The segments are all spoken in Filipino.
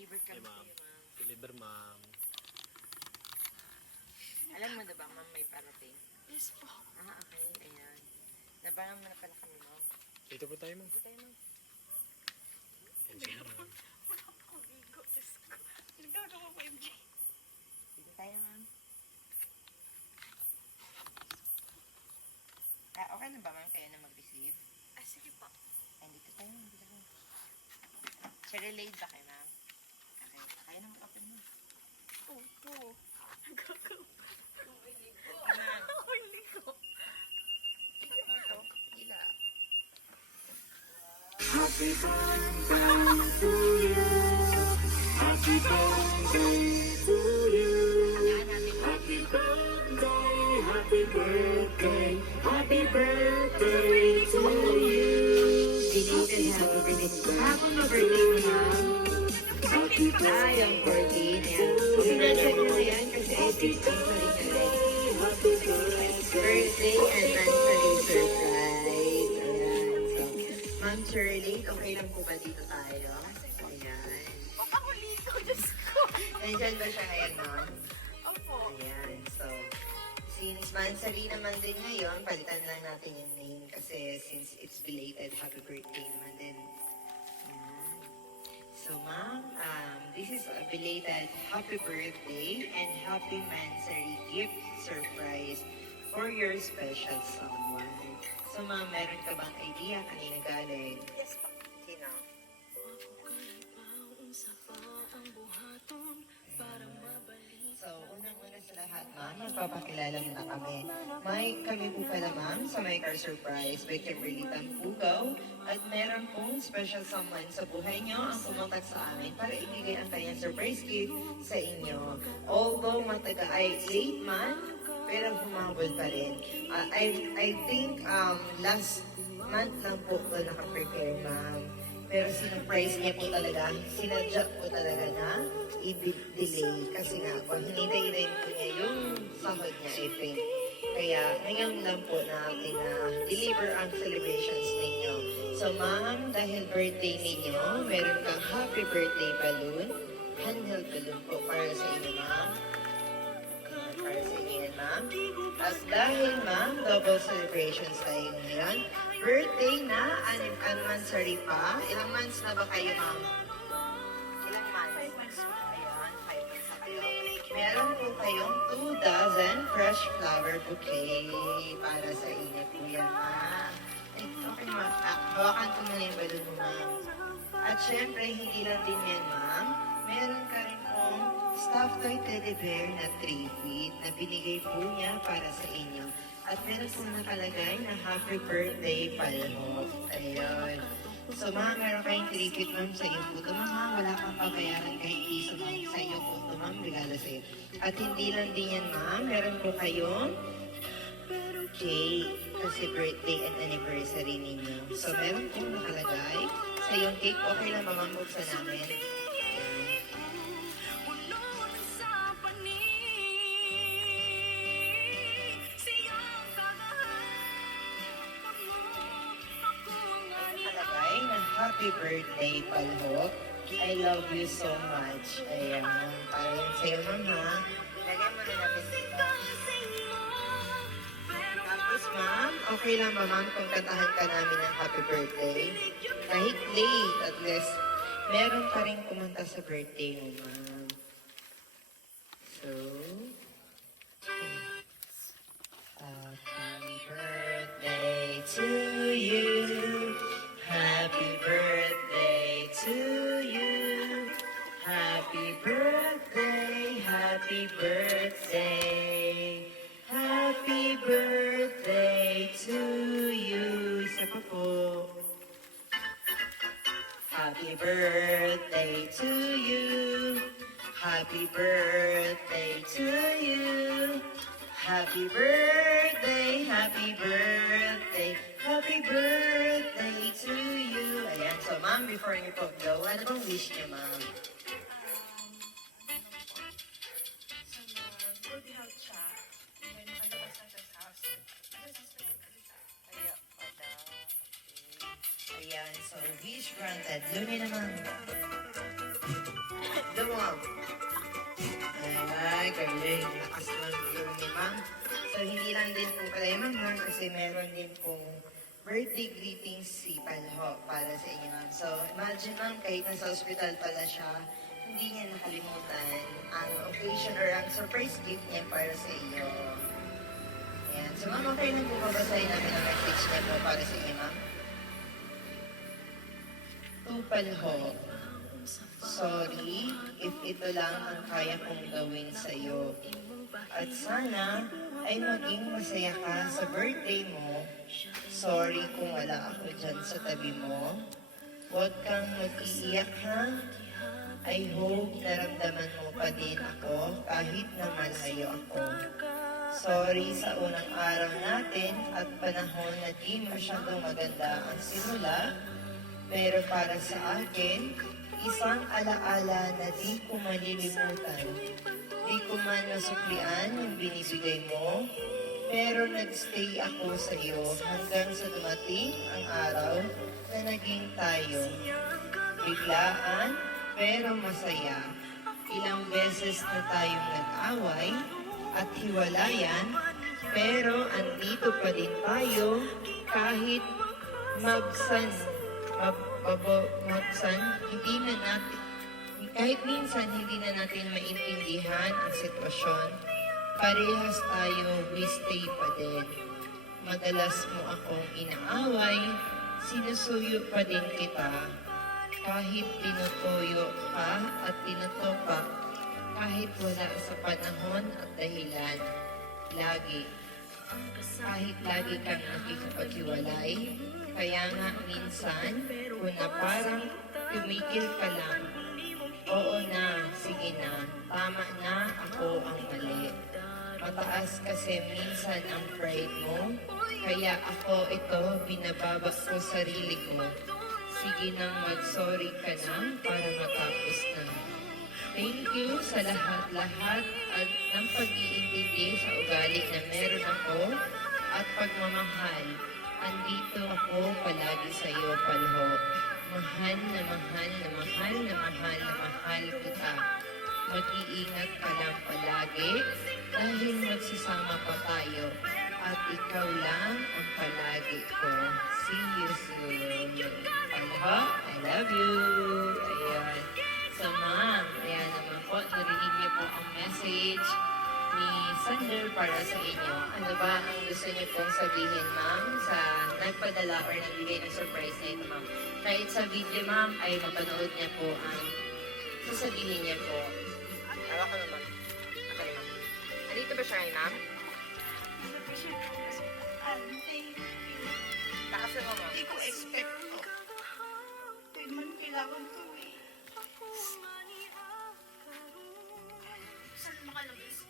deliver kami ma'am. sa'yo, ma'am. Deliver, ma'am. Alam mo na ba, ma'am, may parating? Yes po. Okay, ayan. Nabangan mo na pala kami, ma'am. Dito po tayo, ma'am. Dito tayo, ma'am. Sige na, ma'am. Wala pa akong ligo. Diyos ko. Nagkagawa ko, MJ. Dito tayo, ma'am. Okay na ba, ma'am, kayo na mag-receive? Sige po. Dito tayo, ma'am. Dito tayo. Cherry-laid ba kayo, ma'am? Okay, kaya na mag-open, ma'am. Opo. Nagkagawa. Ma'am, Ako'y ligo. Tignan mo ito. hila. Happy birthday to you. Happy birthday to you. Kailangan natin, ma'am. Happy birthday, happy birthday, happy birthday to you. Belated happy birthday. Happy birthday, ma'am. Happy Yung 14, ayan. Sinadya ko yan kasi Happy birthday, happy birthday and monthly surprise. Ayan. So, Ma'am Shirley, okay lang po ba dito tayo? Ayan. Huwag ako ligo. Diyos ko. Nandyan ba siya ngayon, ma'am? Opo. Ayan. So, since monthly naman din ngayon, palitan lang natin yung name kasi since it's belated, happy birthday naman din. Ayan. So, ma'am, this is a belated happy birthday and happy monthly gift surprise for your special someone. So, ma'am, meron ka bang idea kanina galing? Yes po. Sino? So, unang-una sa lahat, ma'am, magpapakilala muna kami. Kami po pala, ma'am, sa My Car Surprise by Kimberly Tampugaw. At meron pong special someone sa buhay nyo ang pumuntak sa amin para ibigay ang kanyang surprise gift sa inyo. Although mataga ay late man, pero humabol pa rin. I think last month lang po ito naka-prepare, ma'am. Pero sinurprise niya po talaga, sinadya po talaga na i-delay kasi nga po, hinintay rin po niya yung sahod niya, I think. Kaya ngayon lang po natin na deliver ang celebrations ninyo. So ma'am, dahil birthday ninyo, meron kang happy birthday balloon, handheld balloon po para sa inyo, ma'am. Para sa inyo yan, ma'am. At dahil, ma'am, double celebrations tayo ngayon, birthday na, anniversary pa. Ilang months na ba kayo, ma'am? Ilang months? 5 months po. Ayan, 5 months na kayo. Meron po kayong 2 dozen fresh flower bouquet para sa inyo po yan, ma'am. Okay, ma'am. Hawakan ko muna yung balloon mo, ma'am. At syempre, hindi lang din yan, ma'am. Meron ka rin pong stuffed toy teddy bear na 3 feet na binigay po niya para sa inyo. At meron po nakalagay na happy birthday palhok. Ayun. So, ma'am, meron kayong 3 feet, ma'am, sa iyo po ito, ma'am. Wala kang pabayaran kahit piso, ma'am. Sa iyo po ito, ma'am. Regalo sa iyo. At hindi lang din yan, ma'am. Meron po kayong cake kasi birthday and anniversary ninyo. So, meron pong nakalagay sa iyong cake. Okay lang, ma'am, buksan namin. Ayan. Nakalagay na happy birthday, Palhok. I love you so much. Ayan, para yun sa'yo, ma'am, ha? Lagyan mo na natin dito. Tapos, ma'am, okay lang ba, ma'am, kung kantahan ka namin ng happy birthday? Kahit late, at least, meron pa rin kumanta sa birthday mo, ma'am. So, happy birthday to you. Happy birthday to you. Happy birthday, happy birthday. Happy birthday to you. Isa pa po. Happy birthday to you. Happy birthday to you. Happy birthday, happy birthday, happy birthday to you. Ayan, so ma'am, before you po go, ano bang wish niyo, ma'am? Good health siya. May nakalabas na siya sa house. Kaya pala. Okay. Ayan, so wish granted. Lumi naman. Lumang. Ay, galing. Lakas ng yun ni ma'am. So, hindi lang din po pala yung ma'am, kasi meron din pong birthday greetings si Palho para sa inyo, ma'am. So, imagine, ma'am, kahit nasa hospital pala siya, hindi niya nakalimutan ang occasion or ang surprise gift niya para sa iyo. Ayan. So, ma'am, okay na po babasahin namin ang message niya po para sa inyo, ma'am. To Palho, sorry if ito lang ang kaya kong gawin sa'yo. At sana ay maging masaya ka sa birthday mo. Sorry kung wala ako dyan sa tabi mo. Huwag kang mag-iiyak ha. I hope naramdaman mo pa din ako kahit na malayo ako. Sorry sa unang araw natin at panahon na di masyadong maganda ang simula. Pero para sa akin, isang alaala na di ko malilimutan. Di ko man nasuklian yung binibigay mo, pero nagstay ako sa iyo hanggang sa dumating ang araw na naging tayo. Biglaan, pero masaya. Ilang beses na tayong nag-away at hiwalayan, pero andito pa din tayo kahit magsan, hindi na natin, kahit minsan hindi na natin maintindihan ang sitwasyon, parehas tayo, we stay pa din. Madalas mo akong inaaway, sinusuyo pa din kita, kahit tinutuyo ka at tinutopak, kahit wala sa panahon at dahilan, lagi. Kahit lagi kang nakikipaghiwalay, kaya nga minsan, kung na parang tumigil ka lang, oo na, sige na, tama na, ako ang mali. Mataas kasi minsan ang pride mo, kaya ako ito, binababa ko sarili ko. Sige nang mag-sorry ka na para matapos na. Thank you sa lahat-lahat at ng pag-iintindi sa ugali na meron ako at pagmamahal. Andito ako palagi sa iyo, Palho. Mahal na mahal na mahal na mahal na mahal kita. Mag-iingat ka lang palagi dahil magsasama pa tayo at ikaw lang ang palagi ko. See you soon. Palho, I love you. Ayan. So, ma'am, ayan naman po, narinig niyo po ang message ni Sander para sa inyo. Ano ba ang gusto niyo pong sabihin, ma'am, sa nagpadala or nagbigay ng surprise na ito, ma'am? Kahit sa video, ma'am, ay mapanood niya po ang sasabihin niya po. Awa ko naman. Okay, ma'am. Andito ba siya, ma'am? Taasan mo, ma'am. Hindi ko expect to. Hindi man kailangan to eh. Saan makalabas?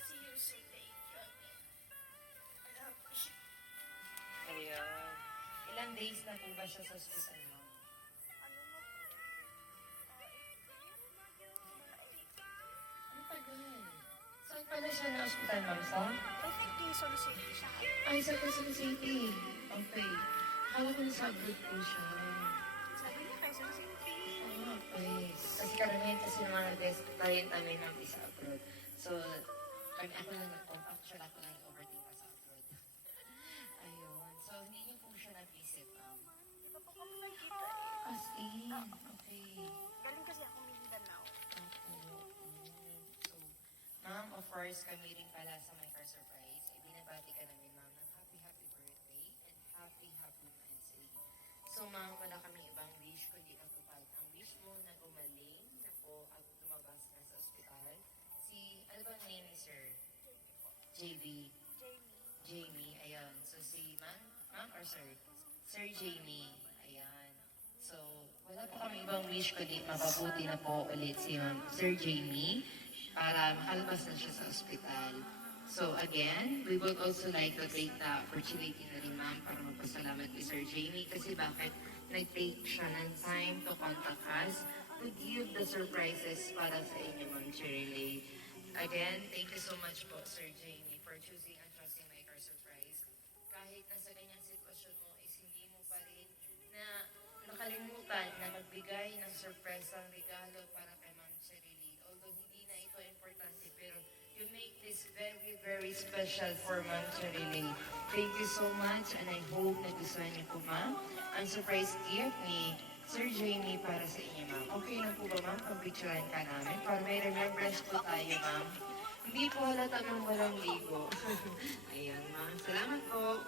See you soon, babe. I love you. Ayan. Ilang days na po ba siya sa hospital, ma'am? Ano pa ganun? Saan pala siya na hospital, ma'am? Sa? I think Quezon City siya. Ay, sa Quezon City. Okay. Akala ko nasa abroad po siya. Sabi niya Quezon City. Okay. Kasi karamihan kasi ng mga client namin natin sa abroad. So, ako lang actually ako lang yung overthink sa abroad. Ayun. So, hindi niyo po siya na-visit, ma'am. Di ba po kami nagkita eh? As in, okay. Galing kasi ako Mindanao. So, ma'am, of course, kami rin pala sa My Car Surprise. Ay, binabati ka namin, ma'am, ng happy birthday and happy Men's Day. So, ma'am, wala kami ibang wish, kundi natupad ang wish mo na gumaling na po at lumabas na sa ospital. Ano bang name ni Sir? JB. Jamie, ayan. So, si ma'am or sir? Sir Jamie, ayan. So, wala po kami ibang wish kundi mapabuti na po ulit si Sir Jamie para makalabas na siya sa ospital. So again, we would also like to take the opportunity na rin, ma'am, para magpasalamat kay Sir Jamie kasi bakit nag-take siya ng time to contact us to give the surprises para sa inyo, Ma'am Cherilyn. Again, thank you so much po, Sir Jamie, for choosing and trusting My Car Surprise. Kahit nasa ganyang sitwasyon mo is hindi mo pa rin na nakalimutan na magbigay ng surpresang regalo para kay Ma'am Cherilyn. Although hindi na ito importante, pero you make this very, very special for Ma'am Cherilyn. Thank you so much and I hope nagustuhan niyo po, Ma'am, ang surprise gift ni Sir Jamie para sa inyo, Ma'am. Okay lang po ba, Ma'am, pag-picturean ka namin? Para may remembrance po tayo, Ma'am. Hindi po halata ng walang ligo. Ayan, Ma'am. Salamat po.